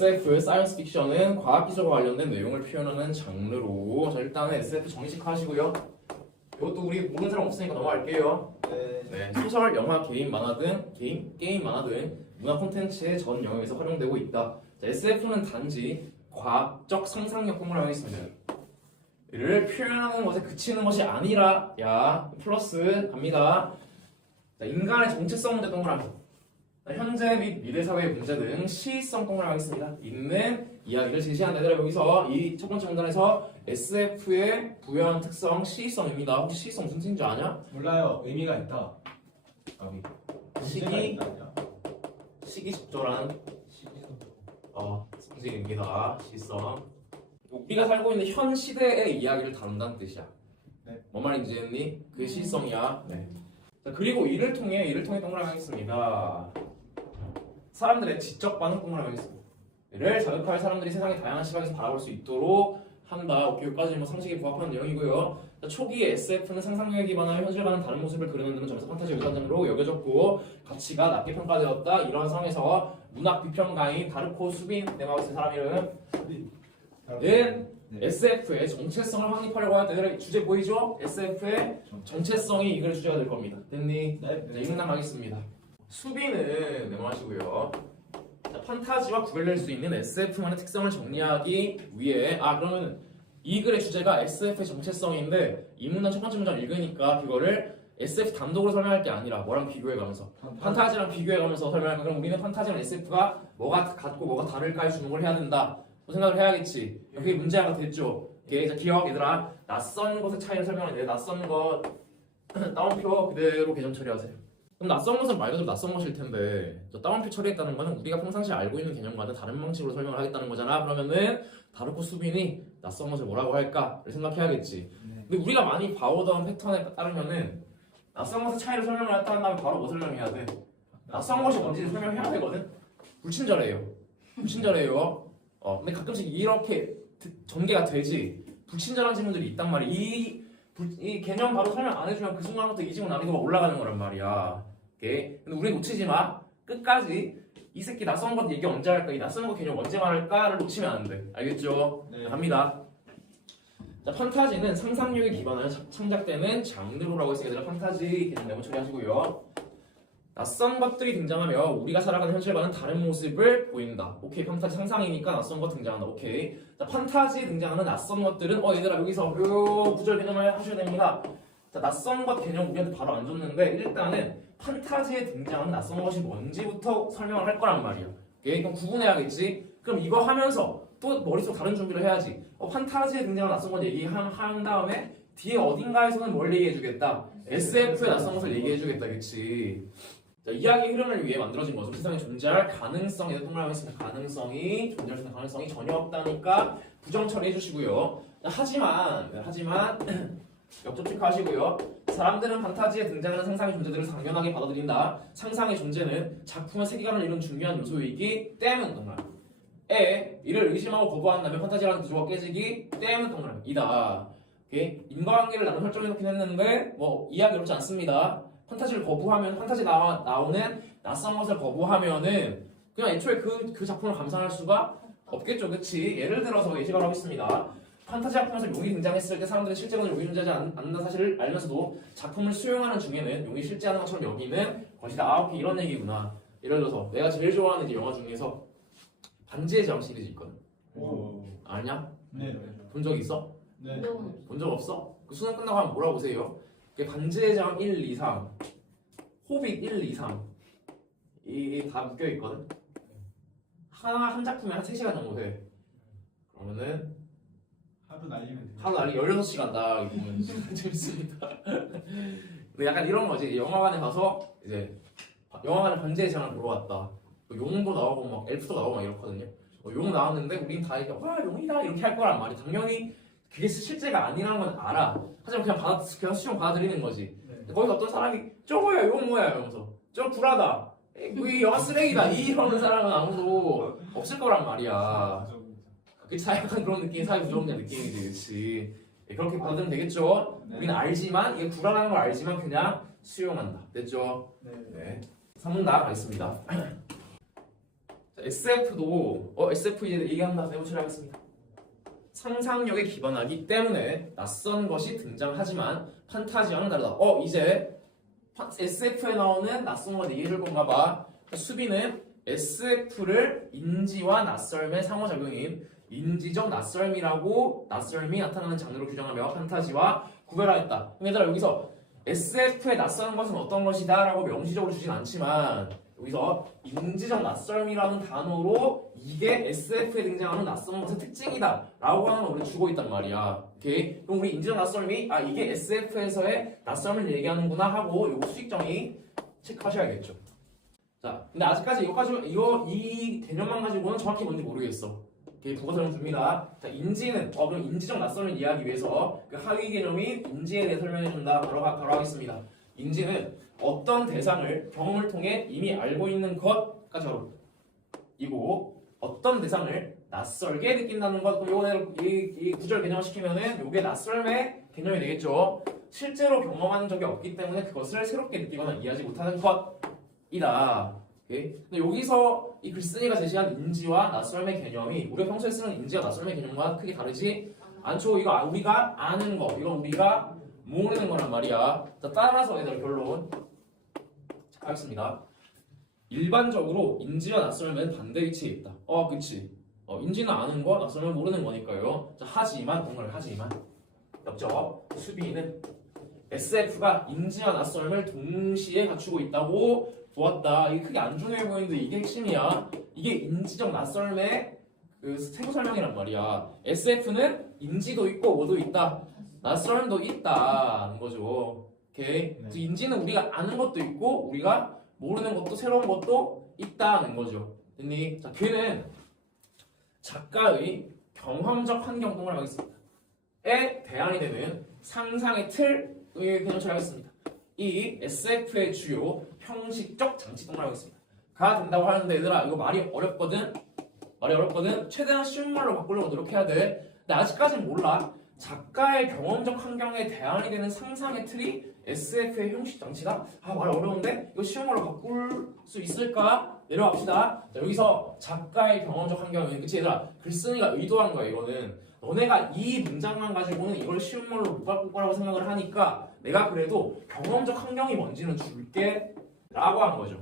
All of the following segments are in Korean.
SF, 사이언스 픽션은 과학기술과 관련된 내용을 표현하는 장르로. 자, 일단은 SF 정의식 하시고요. 이것도 우리 모르는 사람 없으니까 넘어갈게요. 네. 소설, 영화, 게임, 만화 등 게임, 만화 등 문화 콘텐츠의 전 영역에서 활용되고 있다. 자, SF는 단지 과학적 상상력 공부를 하겠습니다. 를 표현하는 것에 그치는 것이 아니라 플러스 갑니다. 자, 인간의 정체성 문제 동그라미. 현재 및 미래 사회의 문제 등 시의성 동그라미 하겠습니다. 있는 이야기를 제시한다. 얘들아, 여기서 이 첫 번째 문단에서 SF의 부여한 특성 시의성입니다. 혹시 시의성 무슨 뜻인지 아냐? 몰라요. 의미가 있다. 시기 적절한 성질입니다. 시의성. 우리가 살고 있는 현 시대의 이야기를 다룬다는 뜻이야. 네. 뭔 말인지 했니? 그 시의성이야. 네. 자, 그리고 이를 통해 동그라미 하겠습니다. 사람들의 지적 반응 동그라미 하겠습니다. 를 자극할 사람들이 세상의 다양한 시각에서 바라볼 수 있도록 한다. 오케이, 여기까지 뭐 상식에 부합하는 내용이고요. 자, 초기 SF는 상상력에 기반하여 현실과는 다른 모습을 그려낸다는 점에서 판타지 유사장으로 여겨졌고 가치가 낮게 평가되었다. 이러한 상황에서 문학 비평가인 다르코 수빈 내가 쓴 사람 이름 SF의 정체성을 확립하려고 할 때 주제 보이죠? SF의 정체성이 이걸 주제가 될 겁니다. 됐니? 네. 자, 이 문장 가겠습니다. 수비는 메모하시고요. 자, 판타지와 구별될 수 있는 SF만의 특성을 정리하기 위해 그러면 이 글의 주제가 SF의 정체성인데 이 문장 첫 번째 문장 읽으니까 그거를 SF 단독으로 설명할 게 아니라 뭐랑 비교해가면서 판타지랑 비교해가면서 설명하면 그럼 우리는 판타지랑 SF가 뭐가 같고 뭐가 다를까에 주목을 해야 된다. 생각을 해야겠지. 그게 문제가 됐죠. 이제 기억 얘들아, 낯선 것의 차이를 설명하는데 낯선 것 따옴표 그대로 개념 처리하세요. 그럼 낯선 것은 말 그대로 낯선 것일 텐데 저 따옴표 처리했다는 거는 우리가 평상시에 알고 있는 개념과는 다른 방식으로 설명을 하겠다는 거잖아. 그러면은 다르코 수빈이 낯선 것을 뭐라고 할까를 생각해야겠지. 근데 우리가 많이 봐오던 패턴에 따르면은 낯선 것의 차이를 설명을 했다 한다면 바로 뭐 설명해야 돼? 낯선 것이 뭔지 설명해야 되거든. 불친절해요. 근데 가끔씩 이렇게 전개가 되지. 불친절한 질문들이 있단 말이야. 이 개념 바로 설명 안 해주면 그 순간부터 이 질문 난이도가 올라가는 거란 말이야. 오케이? 근데 우리 놓치지 마. 끝까지 이 새끼 낯선 것 얘기 언제 할까? 이 낯선 것 개념 언제 말할까를 놓치면 안 돼. 알겠죠? 네. 갑니다. 자, 판타지는 상상력에 기반하여 창작되는 장르라고 했으니까 판타지 개념 메모 처리하시고요. 낯선 것들이 등장하며 우리가 살아가는 현실과는 다른 모습을 보인다. 오케이, 판타지 상상이니까 낯선 것 등장한다. 오케이. 자, 판타지에 등장하는 낯선 것들은 얘들아 여기서 요 구절 개념을 하셔야 됩니다. 자, 낯선 것 개념 우리한테 바로 안 줬는데 일단은 판타지에 등장하는 낯선 것이 뭔지부터 설명을 할 거란 말이야. 오케이, 그럼 구분해야겠지. 그럼 이거 하면서 또 머릿속 다른 준비를 해야지. 판타지에 등장하는 낯선 것 얘기한 다음에 뒤에 어딘가에서는 뭘 얘기해주겠다. SF의 낯선 것을 얘기해주겠다, 그치? 자, 이야기 흐름을 위해 만들어진 것으로 세상에 존재할 가능성에 동그라미 있습니다. 가능성이 존재할 수 있는 가능성이 전혀 없다니까 부정 처리해 주시고요. 하지만 역접 체크하시고요. 사람들은 판타지에 등장하는 상상의 존재들을 당연하게 받아들인다. 상상의 존재는 작품의 세계관을 이룬 중요한 요소이기 때문 동그라미. 이를 의심하고 거부한다면 판타지라는 구조가 깨지기 때문 동그라미. 이다. 오케이? 인과관계를 나는 설정해놓긴 했는데 이해하기 어렵지 않습니다. 판타지를 거부하면 판타지 나오는 낯선 것을 거부하면은 그냥 애초에 그 작품을 감상할 수가 없겠죠, 그치? 예를 들어서 예시를 하겠습니다. 판타지 작품에서 용이 등장했을 때 사람들은 실제로는 용이 존재하지 않는다는 사실을 알면서도 작품을 수용하는 중에는 용이 실제하는 것처럼 여기는 것이다. 오케이, 이런 얘기구나. 예를 들어서 내가 제일 좋아하는 이제 영화 중에서 반지의 제왕 시리즈 있거든. 아냐? 네. 본 적 있어? 네. 본 적 없어? 그 수능 끝나고 한번 몰아보세요. 반지의 제왕 1, 2, 3, 호빗 1, 2, 3 이 다 묶여있거든? 한 작품에 한 3시간 정도 돼. 그러면은 하루 날리면 돼요. 하루 날리 16시간 다 보면 재밌습니다. 근데 약간 이런 거지. 영화관에 가서 이제 영화관에 반지의 제왕을 보러 왔다. 용도 나오고 막 엘프도 나오고 막 이렇거든요. 용 나왔는데 우린 다 이렇게 와 용이다 이렇게 할 거란 말이야. 당연히 그게 실제가 아니라는 건 알아. 하지만 그냥 수용 받아들이는 거지. 네. 거기서 어떤 사람이 저거야 이거 뭐야 이러면서 저 불하다 이 영화 쓰레기다 이러는 사람은 아무도 없을 거란 말이야. 그게 약간 그런 느낌, 사회 부정자 느낌이지, 그렇지? 그렇게 받으면 되겠죠? 네. 우리는 알지만 이게 불안한 걸 알지만 그냥 수용한다. 됐죠? 네. 네. 3문 나가겠습니다. SF도 SF 이제 얘기한다. 내부 처리하겠습니다. 상상력에 기반하기 때문에 낯선 것이 등장하지만 판타지와는 다르다. 이제 SF에 나오는 낯선 걸 얘기해줄 건가 봐. 수비는 SF를 인지와 낯설음의 상호작용인 인지적 낯설미라고 낯설미 나타나는 장르로 규정하며 판타지와 구별하였다. 얘들아 여기서 SF에 낯선 것은 어떤 것이다 라고 명시적으로 주진 않지만 여기서 인지적 낯설미라는 단어로 이게 SF에 등장하는 낯선 것의 특징이다 라고 하는 걸 우리 주고 있단 말이야. 오케이? 그럼 우리 인지적 낯설미 이게 SF에서의 낯설미를 얘기하는구나 하고 요거 수익정의 체크하셔야겠죠. 자, 근데 아직까지 이 개념만 가지고는 정확히 뭔지 모르겠어. 오케이, 국어 설명 듭니다. 자, 인지는 그럼 인지적 낯설미를 이해하기 위해서 그 하위 개념인 인지에 대해 설명해준다. 바로 하겠습니다. 인지는 어떤 대상을 경험을 통해 이미 알고 있는 것까지 이고 어떤 대상을 낯설게 느낀다는 것. 그럼 요거는 이 구절 개념을 시키면은 요게 낯설의 개념이 되겠죠. 실제로 경험한 적이 없기 때문에 그것을 새롭게 느끼거나 이해하지 못하는 것이다. 오케이? 근데 여기서 이 글쓴이가 제시한 인지와 낯설의 개념이 우리가 평소에 쓰는 인지와 낯설의 개념과 크게 다르지 않죠. 이거 우리가 아는 거, 이건 우리가 모르는 거란 말이야. 자, 따라서 얘들 결론 하겠습니다. 일반적으로 인지와 낯설음은 반대 위치에 있다. 그치. 인지는 아는 거, 낯설음은 모르는 거니까요. 자, 하지만 역적 수비는 SF가 인지와 낯설음을 동시에 갖추고 있다고 보았다. 이게 크게 안 중요해 보이는데 이게 핵심이야. 이게 인지적 낯설음의 그 세부 설명이란 말이야. SF는 인지도 있고 뭐도 있다. 낯설음도 있다는 거죠. 오케이. 그래서 인지는 우리가 아는 것도 있고 우리가 모르는 것도 새로운 것도 있다는 거죠. 됐니? 자, 걔는 작가의 경험적 환경 동을 하겠습니다. 에 대안이 되는 상상의 틀의 개념을 하겠습니다. 이 SF의 주요 형식적 장치 동을 하겠습니다. 가 된다고 하는데 얘들아 이거 말이 어렵거든. 최대한 쉬운 말로 바꾸려고 노력해야 돼. 근데 아직까진 몰라. 작가의 경험적 환경에 대안이 되는 상상의 틀이 SF의 형식 장치다? 말 어려운데? 이거 쉬운 말로 바꿀 수 있을까? 내려갑시다. 자, 여기서 작가의 경험적 환경은 그치 얘들아 글쓴이가 의도한 거야 이거는. 너네가 이 문장만 가지고는 이걸 쉬운 말로 못 바꿀 거라고 생각을 하니까 내가 그래도 경험적 환경이 뭔지는 줄게 라고 한 거죠.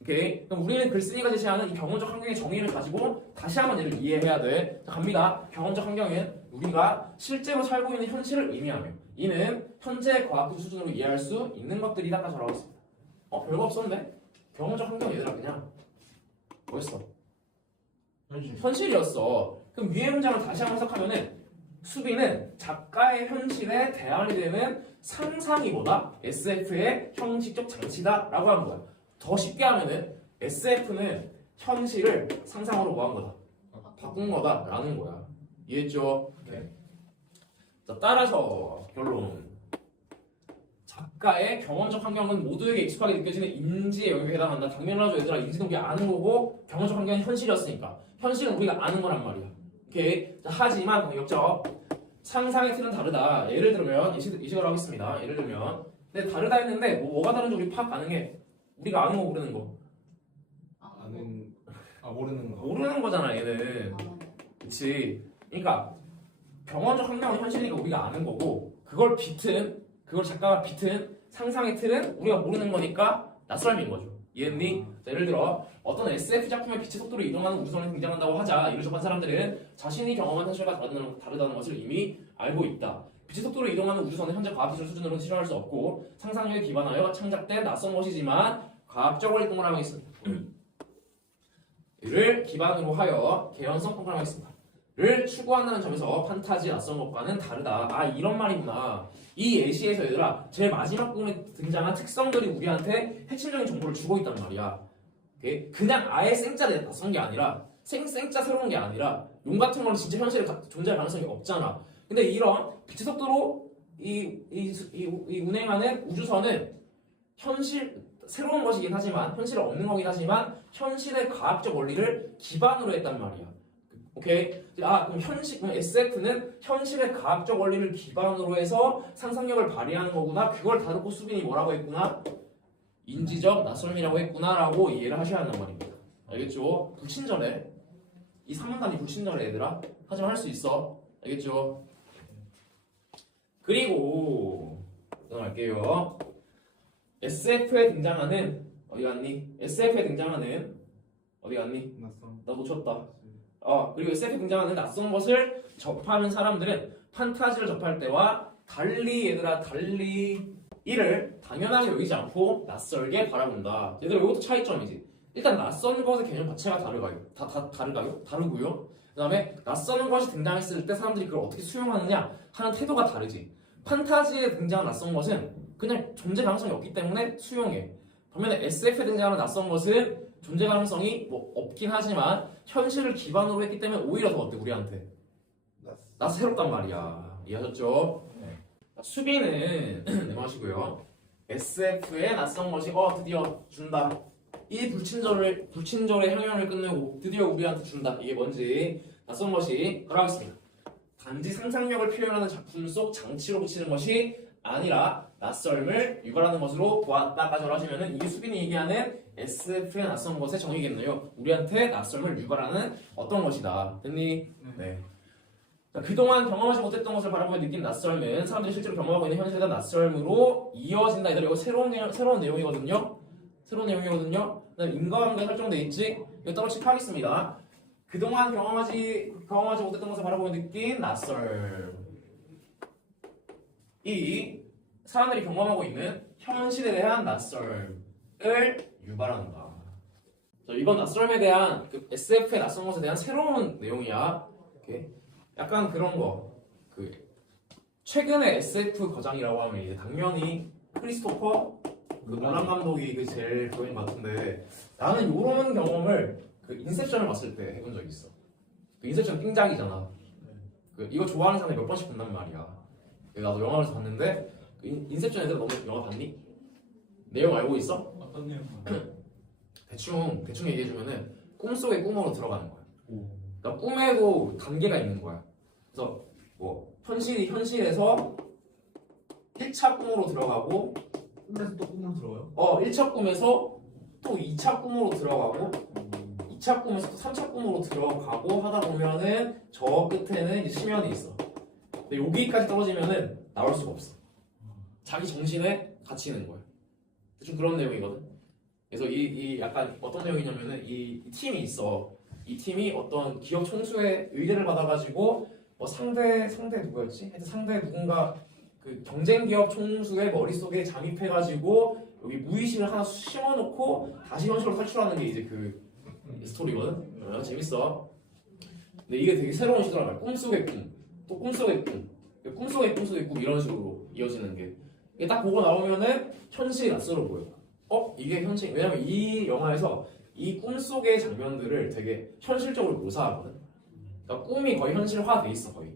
오케이? 그럼 우리는 글쓴이가 제시하는 이 경험적 환경의 정의를 가지고 다시 한번 얘를 이해해야 돼. 자, 갑니다. 경험적 환경은 우리가 실제로 살고 있는 현실을 의미하며 이는 현재 과학적 수준으로 이해할 수 있는 것들이다까지 하고 있습니다. 별거 없었는데? 경험적 환경 얘들아 그냥 뭐였어? 현실이었어. 그럼 위의 문장을 다시 한번 해석하면은 수비는 작가의 현실에 대안이 되는 상상이보다 SF의 형식적 장치다 라고 하는 거야. 더 쉽게 하면은 SF는 현실을 상상으로 뭐한 거다? 바꾼 거다 라는 거야. 이해했죠? 네. 자, 따라서 결론. 작가의 경험적 환경은 모두에게 익숙하게 느껴지는 인지의 영역에 해당한다. 당연하죠 얘들아. 인지는 우리가 아는 거고 경험적 환경은 현실이었으니까 현실은 우리가 아는 거란 말이야. 오케이. 자, 하지만 역적 상상의 틀은 다르다. 예를 들면 이 식으로 하겠습니다. 예를 들면 근데 다르다 했는데 뭐가 다른지 우리 파악 가능해. 우리가 아는 거 모르는 거. 모르는 거. 모르는 거잖아 얘는. 그치. 그러니까 경험적 환경은 현실이니까 우리가 아는 거고 그걸 작가가 비튼 상상의 틀은 우리가 모르는 거니까 낯설음인 거죠. 이해했니? 자, 예를 들어 어떤 SF 작품의 빛의 속도로 이동하는 우주선이 등장한다고 하자. 이를 접한 사람들은 자신이 경험한 현실과 다르다는 것을 이미 알고 있다. 빛의 속도로 이동하는 우주선은 현재 과학기술 수준으로는 실현할 수 없고 상상력에 기반하여 창작된 낯선 것이지만 과학적 활동을 하고 있습니다. 이를 기반으로 하여 개연성 평가를 하겠습니다. 를 추구한다는 점에서 판타지 낯선 것과는 다르다. 이런 말이구나. 이 예시에서 얘들아 제일 마지막 부분에 등장한 특성들이 우리한테 핵심적인 정보를 주고 있단 말이야. 오케이? 그냥 아예 생짜 낯선 게 아니라 생짜 새로운 게 아니라 용 같은 거는 진짜 현실에 존재할 가능성이 없잖아. 근데 이런 빛의 속도로 이 운행하는 우주선은 새로운 것이긴 하지만 현실에 없는 거긴 하지만 현실의 과학적 원리를 기반으로 했단 말이야. 오케이? 그럼 SF는 현실의 과학적 원리를 기반으로 해서 상상력을 발휘하는 거구나. 그걸 다루고 수빈이 뭐라고 했구나? 인지적 낯설미라고 했구나라고 이해를 하셔야 한단 말입니다. 알겠죠? 불친절해. 이 3문 단위 불친절해 얘들아. 하지만 할 수 있어. 알겠죠? 그리고 넘어갈게요. SF에 등장하는 어디 갔니? SF에 등장하는 어디 갔니? 낯선. 나 놓쳤다. 그리고 SF에 등장하는 낯선 것을 접하는 사람들은 판타지를 접할 때와 달리 얘들아 달리 이를 당연하게 여기지 않고 낯설게 바라본다. 얘들아 이것도 차이점이지. 일단 낯선 것의 개념 자체가 다르고요. 그 다음에 낯선 것이 등장했을 때 사람들이 그걸 어떻게 수용하느냐 하는 태도가 다르지. 판타지에 등장한 낯선 것은 그냥 존재 가능성이 없기 때문에 수용해. 반면에 SF에 등장하는 낯선 것은 존재 가능성이 뭐 없긴 하지만 현실을 기반으로 했기 때문에 오히려 더 어때 우리한테? 나 새롭단 말이야. 이해하셨죠? 네. 수비는 내마시고요. SF의 낯선 것이 드디어 준다. 이 불친절의 향연을 끝내고 드디어 우리한테 준다. 이게 뭔지 낯선 것이 돌아가겠습니다. 단지 상상력을 표현하는 작품 속 장치로 붙이는 것이 아니라 낯설음을 유발하는 것으로 보았다까지 하시면은 이게 수빈이 얘기하는 SF의 낯선 것의 정의겠네요. 우리한테 낯설음을 유발하는 어떤 것이다. 됐니? 네. 자, 그동안 경험하지 못했던 것을 바라보며 느낀 낯설음은 사람들이 실제로 경험하고 있는 현실에 대한 낯설음으로 이어진다. 이거 새로운 내용이거든요. 그다음 인과관계 설정돼 있지? 이거 더블씩 하겠습니다. 그동안 경험하지 못했던 것을 바라보며 느낀 낯설음. 이 사람들이 경험하고 있는 현실에 대한 낯설음을 유발한다. 자, 이번 낯설음에 대한 SF의 낯선 것에 대한 새로운 내용이야. 이렇게 약간 그런 거. 최근에 SF 거장이라고 하면 이제 당연히 크리스토퍼 노란 감독이 제일 그거인 것 같은데 나는 이런 경험을 인셉션을 봤을 때 해본 적이 있어. 인셉션 띵작이잖아. 이거 좋아하는 사람이 몇 번씩 본단 말이야. 나도 영화관에서 봤는데 인셉션 애들 너무 영화 봤니? 내용 알고 있어? 어떤 내용? 대충 얘기해주면은 꿈속의 꿈으로 들어가는 거야. 그러니까 꿈에도 단계가 있는 거야. 그래서 뭐 현실에서 1차 꿈으로 들어가고 꿈에서 또 꿈으로 들어가요? 1차 꿈에서 또 2차 꿈으로 들어가고 2차 꿈에서 또 3차 꿈으로 들어가고 하다 보면은 저 끝에는 이제 심연이 있어. 근데 여기까지 떨어지면은 나올 수가 없어. 자기 정신에 갇히는 거야. 대충 그런 내용이거든. 그래서 이 약간 어떤 내용이냐면은 이 팀이 있어. 이 팀이 어떤 기업 총수의 의뢰를 받아가지고 상대 누구였지? 하여튼 상대 누군가 경쟁 기업 총수의 머릿속에 잠입해가지고 여기 무의식을 하나 심어놓고 다시 현실로 탈출하는 게 이제 스토리거든. 재밌어. 근데 이게 되게 새로운 시도란 말이야. 꿈속의 꿈, 또 꿈속의 꿈, 꿈속의 꿈 이런 식으로 이어지는 게. 이게 딱 보고 나오면은 현실이 낯설어 보여. 이게 현실. 왜냐면 이 영화에서 이 꿈속의 장면들을 되게 현실적으로 묘사하거든. 그러니까 꿈이 거의 현실화돼 있어 거의.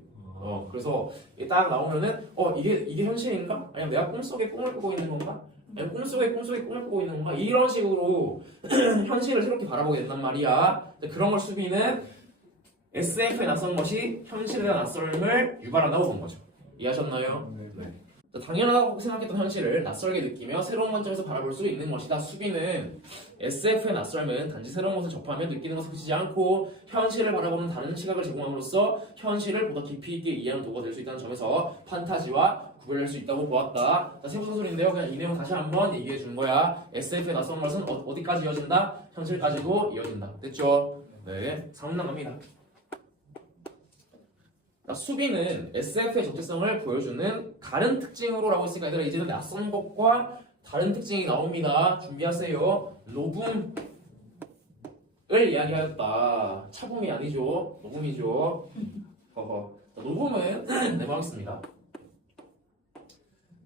그래서 딱 나오면은 이게 현실인가? 아니면 내가 꿈속에 꿈을 꾸고 있는 건가? 아니면 꿈속에 꿈을 꾸고 있는 건가? 이런 식으로 현실을 새롭게 바라보게 된단 말이야. 그런 걸 수비는 SF에 낯선 것이 현실에 대한 낯설음을 유발한다고 본 거죠. 이해하셨나요? 네. 당연하다고 생각했던 현실을 낯설게 느끼며 새로운 관점에서 바라볼 수 있는 것이다. 수비는 SF의 낯설음은 단지 새로운 것을 접하며 느끼는 것을 그치지 않고 현실을 바라보는 다른 시각을 제공함으로써 현실을 보다 깊이 있게 이해하는 도구가 될 수 있다는 점에서 판타지와 구별할 수 있다고 보았다. 자, 세부 소설인데요. 그냥 이 내용 다시 한번 얘기해 준 거야. SF의 낯선 것은 어디까지 이어진다? 현실까지도 이어진다. 됐죠? 네, 3문 나갑니다. 수비는 SF의 적재성을 보여주는 다른 특징으로라고 했으니까 얘들아 이제는 낯선 것과 다른 특징이 나옵니다. 준비하세요. 녹음을 이야기하였다. 차붐이 아니죠. 녹음이죠. 녹음은 내보겠습니다.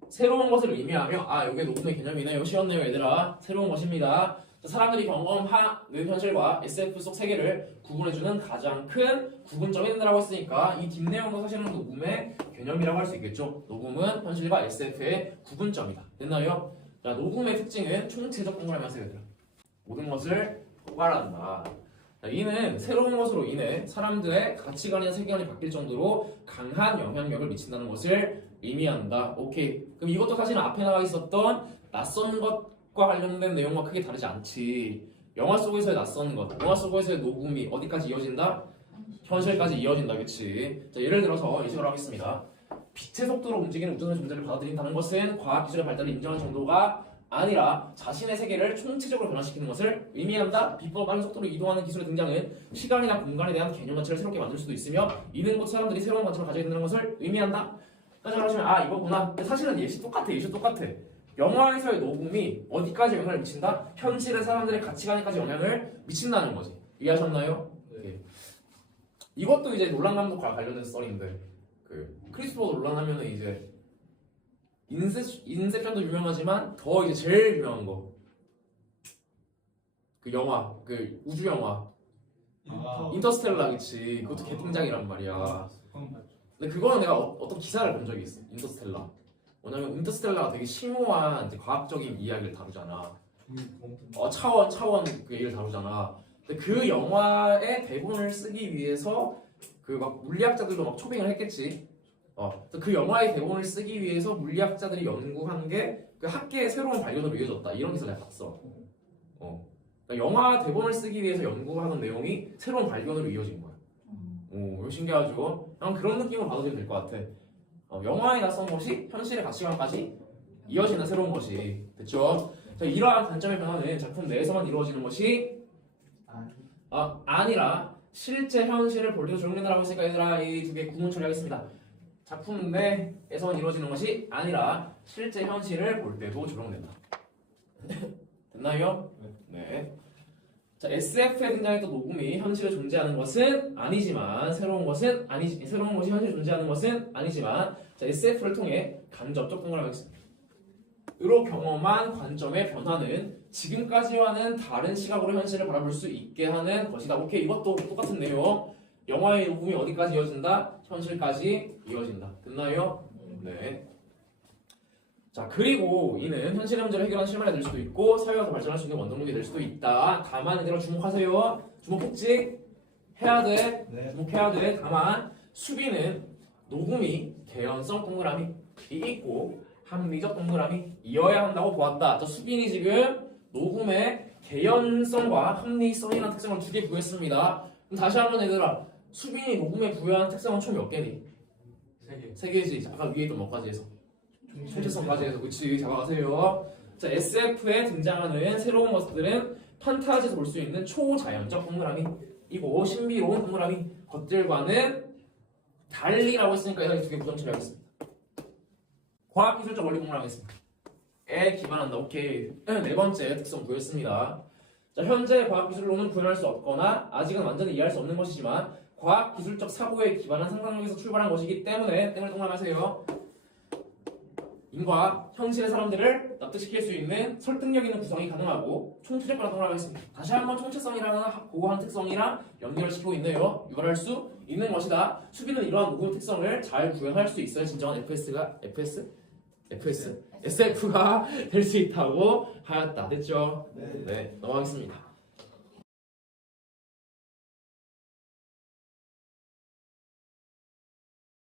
새로운 것을 의미하며 이게 녹음의 개념이네요. 쉬웠네요 얘들아. 새로운 것입니다. 사람들이 경험하는 현실과 SF 속 세계를 구분해주는 가장 큰 구분점이 된다고 했으니까 이 뒷내용도 사실은 녹음의 개념이라고 할 수 있겠죠. 녹음은 현실과 SF의 구분점이다. 됐나요? 자, 녹음의 특징은 총체적 동그라미 하세요 얘들아. 모든 것을 포괄한다. 자, 이는 새로운 것으로 인해 사람들의 가치관이나 세계관이 바뀔 정도로 강한 영향력을 미친다는 것을 의미한다. 오케이. 그럼 이것도 사실은 앞에 나와 있었던 낯선 것과 관련된 내용과 크게 다르지 않지. 영화 속에서의 낯선 것, 영화 속에서의 녹음이 어디까지 이어진다? 현실까지 이어진다, 그치? 자, 예를 들어서 이 식으로 하겠습니다. 빛의 속도로 움직이는 우주선의 존재를 받아들인다는 것은 과학기술의 발달을 인정하는 정도가 아니라 자신의 세계를 총체적으로 변화시키는 것을 의미한다. 빛보다 빠른 속도로 이동하는 기술의 등장은 시간이나 공간에 대한 개념 자체를 새롭게 만들 수도 있으며 이는 곧 사람들이 새로운 관점을 가지게 된다는 것을 의미한다. 그래서 하시면 아 이거구나. 근데 사실은 예시 똑같아. 영화에서의 녹음이 어디까지 영향을 미친다? 현실의 사람들의 가치관에까지 영향을 미친다는 거지. 이해하셨나요? 네. 이것도 이제 놀란 감독과 관련된 썰인데 그 크리스토퍼 놀란 하면은 이제 인셉션도 유명하지만 더 이제 제일 유명한 거 그 영화 그 우주 영화 인터스텔라 그치 그것도 개통작이란 말이야. 근데 그거는 내가 어떤 기사를 본 적이 있어. 인터스텔라. 왜냐면 인터스텔라가 되게 심오한 이제 과학적인 이야기를 다루잖아. 차원 그 얘기를 다루잖아. 근데 그 영화의 대본을 쓰기 위해서 그 막 물리학자들도 막 초빙을 했겠지. 그 영화의 대본을 쓰기 위해서 물리학자들이 연구한 게 그 학계의 새로운 발견으로 이어졌다. 이런 기사 내가 봤어. 그러니까 영화 대본을 쓰기 위해서 연구하는 내용이 새로운 발견으로 이어진 거야. 이거 신기하죠? 그냥 그런 느낌으로 받아들이면 될 것 같아. 영화에 낯선 것이 현실의 가치관까지 이어지는 새로운 것이 됐죠? 자, 이러한 관점의 변화는 작품 내에서만 이루어지는 것이 아니라 실제 현실을 볼 때도 적용된다고 했으니까 얘들아 이 두 개 구문 처리하겠습니다. 작품 내에서만 이루어지는 것이 아니라 실제 현실을 볼 때도 적용된다. 됐나요? 네. 자, SF에 등장했던 녹음이 현실에 존재하는 것은 아니지만 새로운 것이 현실에 존재하는 것은 아니지만 자, SF를 통해 간접적 동그라미 하겠습니다. 으로 경험한 관점의 변화는 지금까지와는 다른 시각으로 현실을 바라볼 수 있게 하는 것이다. 오케이, 이것도 똑같은 내용. 영화의 녹음이 어디까지 이어진다? 현실까지 이어진다. 됐나요? 네. 자, 그리고 이는 현실의 문제를 해결하는 실마리가 될 수도 있고 사회가 더 발전할 수 있는 원동력이 될 수도 있다. 다만 얘들아 주목하세요. 주목 꼭지 해야 돼. 네. 주목해야 돼. 다만 수비는 녹음이 개연성 동그라미 있고 합리적 동그라미 이어야 한다고 보았다. 자, 수빈이 지금 녹음의 개연성과 합리성이라는 특성을 두 개 부여했습니다. 그럼 다시 한번 얘들아 수빈이 녹음에 부여한 특성은 총 몇 개니? 세 개지. 아까 위에 또 몇 가지 해서 총체성까지 해서 그치 잡아가세요. 자, SF에 등장하는 새로운 것들은 판타지에서 볼 수 있는 초자연적 동그라미이고 신비로운 동그라미 것들과는 달리라고 했으니까 이 두 개 부정 처리하겠습니다. 과학기술적 원리 공부를 하겠습니다. 에 기반한다. 오케이. 네 번째 특성 부여했습니다. 자, 현재 과학기술로는 구현할 수 없거나 아직은 완전히 이해할 수 없는 것이지만 과학기술적 사고에 기반한 상상력에서 출발한 것이기 때문에 땡을 동그라미하세요. 인과 현실의 사람들을 납득시킬 수 있는 설득력 있는 구성이 가능하고 총체적으로 동그라미하겠습니다. 다시 한번 총체성이라는 고유한 특성이랑 연결시키고 있네요. 유발할 수 있는 것이다. 수비는 이러한 녹음 특성을 잘 구현할 수 있어야 진정한 SF가 될 수 있다고 하였다. 됐죠? 네, 넘어가겠습니다.